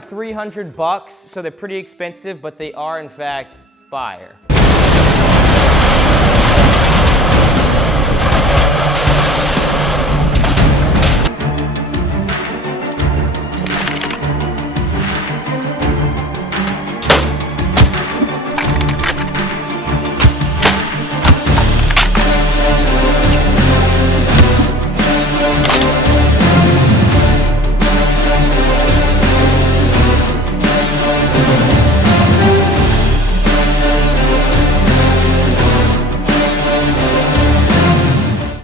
$300, so they're pretty expensive, but they are in fact fire.